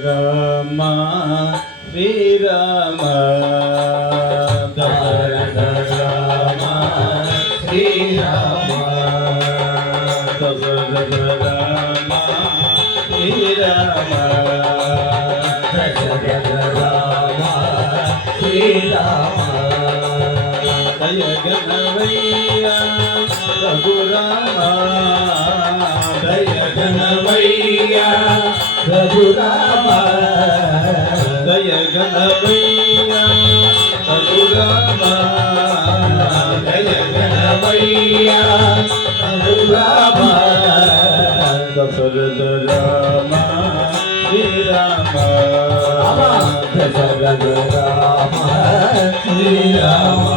Rama Sri Rama Rama Sri Rama Rama Sri Rama Rama Sri Rama Jaya Ganavaiya Raghurama Jaya Ganavaiya Raghurama Jaya Ganavaiya Raghurama Jaya Ganavaiya Raghurama Dasarata Rama Sri Rama Dasarata Rama Sri Rama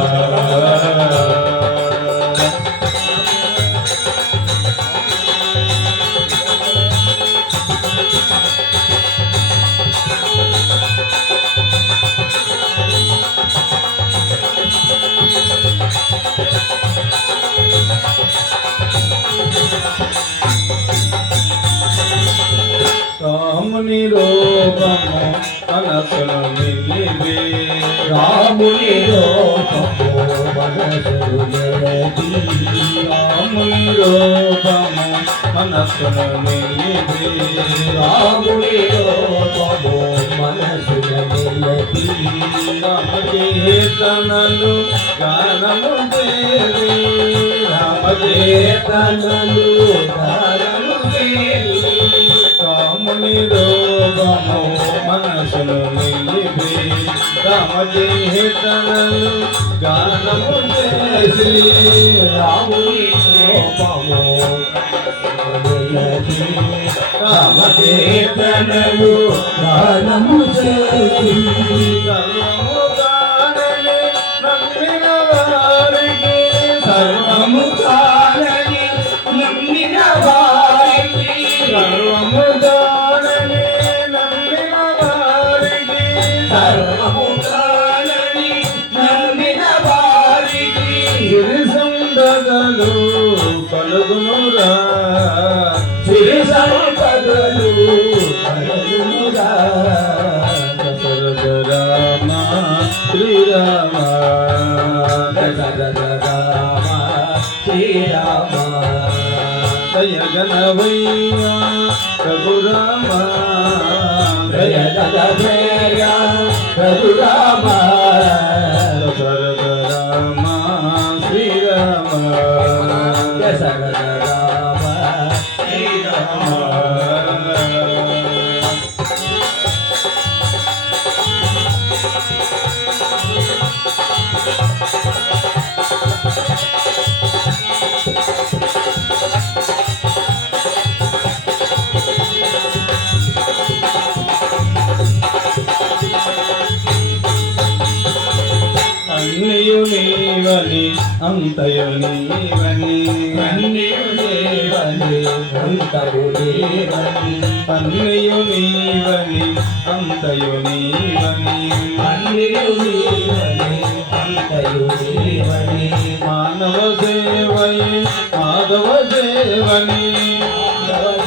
రాముని రూపము మనసును నిలిపి రాముని రూపము మనసును నిలిపి రాముని రూపము మనసును నిలిపి రాముని రూపము మనసును నిలిపి రామకీర్తనలు గానము చేరి రామకీర్తనలు గానము చేరి రాముని రూపము మనసును నిలిపి రామకీర్తనలు గానము చేసి రాముని రూపము నిలిపి రామకీర్తనలు గానము చేసి సర్వము కానని నమ్మిన వారికి సర్వము కానని నమ్మిన వారికి సర్వము కానని నమ్మిన వారికి సర్వము కానని నమ్మిన వారికి సిరి సంపదలు కలుగునురా సిరి సంపదలు కలుగునురా దశరథ రామ శ్రీరామ దశరథ రామ శ్రీరామ జయ గణవయ్య రఘురామ జయ గణవయ్య రఘురామ దశరథ రామ శ్రీరామ దశరథ రామ శ్రీరామ అన్నయు నీవని అంతయు నీవని అన్నయు నీవని అంతయు నీవని అన్నయు నీవని అంతయు నీవని అన్నయు నీవని అంతయు నీవని మానవ సేవయే మాధవ సేవని మాధవ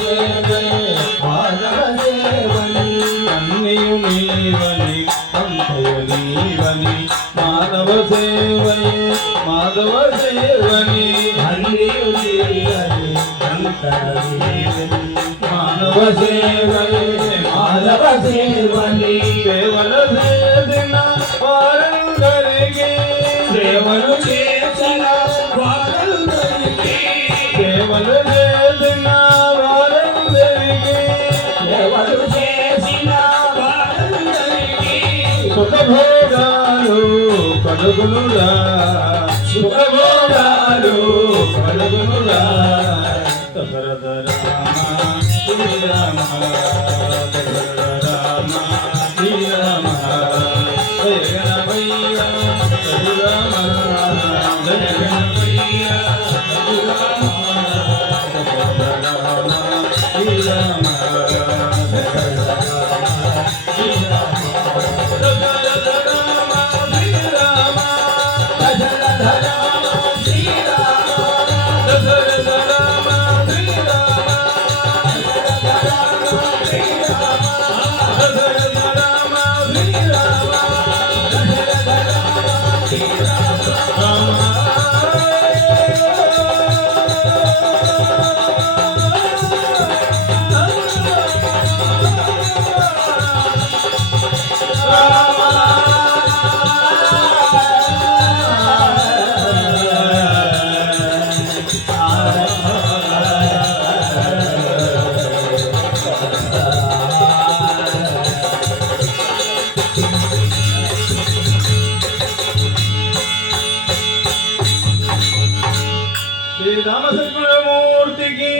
సేవని అన్నయు నీవని అంతయు నీవని మానవ సేవయే మాధవ సేవని అన్నయు నీవని మానవ సేవయే మాధవ సేవని సేవలు చేసిన వారందరికీ సేవలు చేసిన వారందరికీ సేవలు చేసిన వారందరికీ సేవలు చేసిన వారందరికీ సుఖభోగాలు కలుగునురా సుఖభోగాలు కలుగునురా దశరథ రామ శ్రీ రామచంద్రమూర్తికి